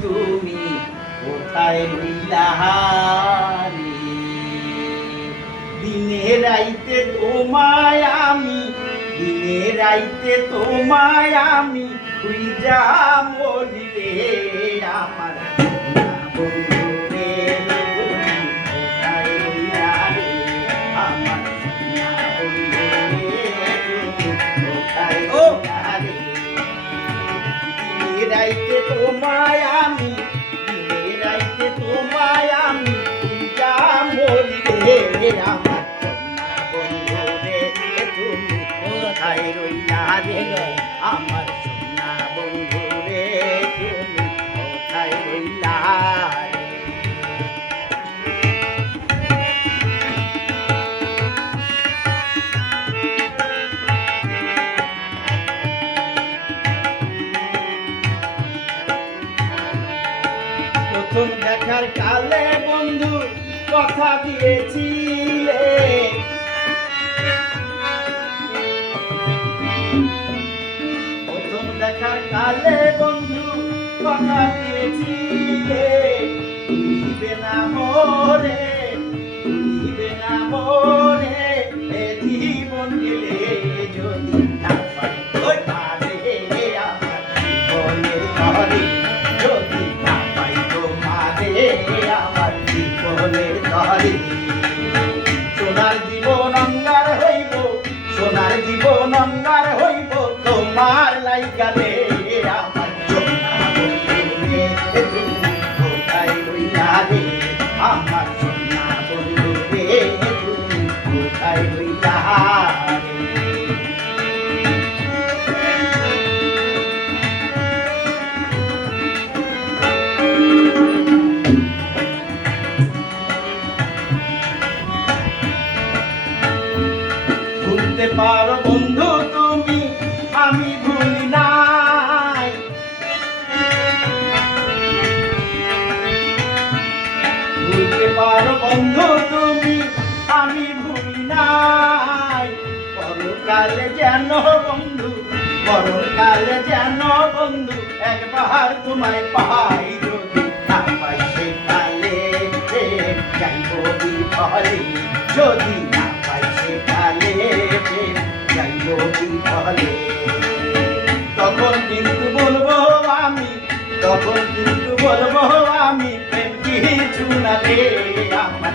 তুমি কোথায় রইলাহারে দিনে রাইতে তোমায় আমি দিনে রাইতে তোমায় আমি খুঁজা মরি রে আমার বন্ধু রে তুমি কোথায় রইলা রে আমার বন্ধু রে তুমি কোথায় রইলা রে দিনে রাইতে তোমায় আমি দিনে রাইতে তোমায় আমি খুঁজা মরি রে আমার বন্ধু রে তুমি কোথায় রইলা রে আমার সোনা বন্ধু রে তুমি কোথায় রইলা রে প্রথম দেখার কালে বন্ধু কথা দিয়েছিলে প্রথম দেখার কালে বন্ধু কথা দিয়েছিলে ভুলিবে না মোরে ভুলিবে না মোরে এ জীবন গেলে যদি না পাই ওই পারে আমার জীবনের তরে যদি না পাই তোমারে আমার জীবনের তরে সোনার জীবন অঙ্গার হইব সোনার জীবন অঙ্গার হইব তোমার লাইগা রে আমার সোনা বন্ধু রে তুমি কোথায় রইলা রে আমার সোনা বন্ধু রে তুমি কোথায় রইলা রে ভুলতে পারো বন্ধু তুমি আমি ভুলি নাই ভুলতে পারো বন্ধু তুমি আমি ভুলি নাই পরকালে যেন বন্ধু পরকালে যেন বন্ধু একবার তোমায় পাই যদি না পাই সেকালে যাইব বিফলে যদি না পাই সেকালে যাইব বিফলে তখন কিন্তু বলবো আমি তখন কিন্তু বলবো আমি প্রেম কিছু না রে আমার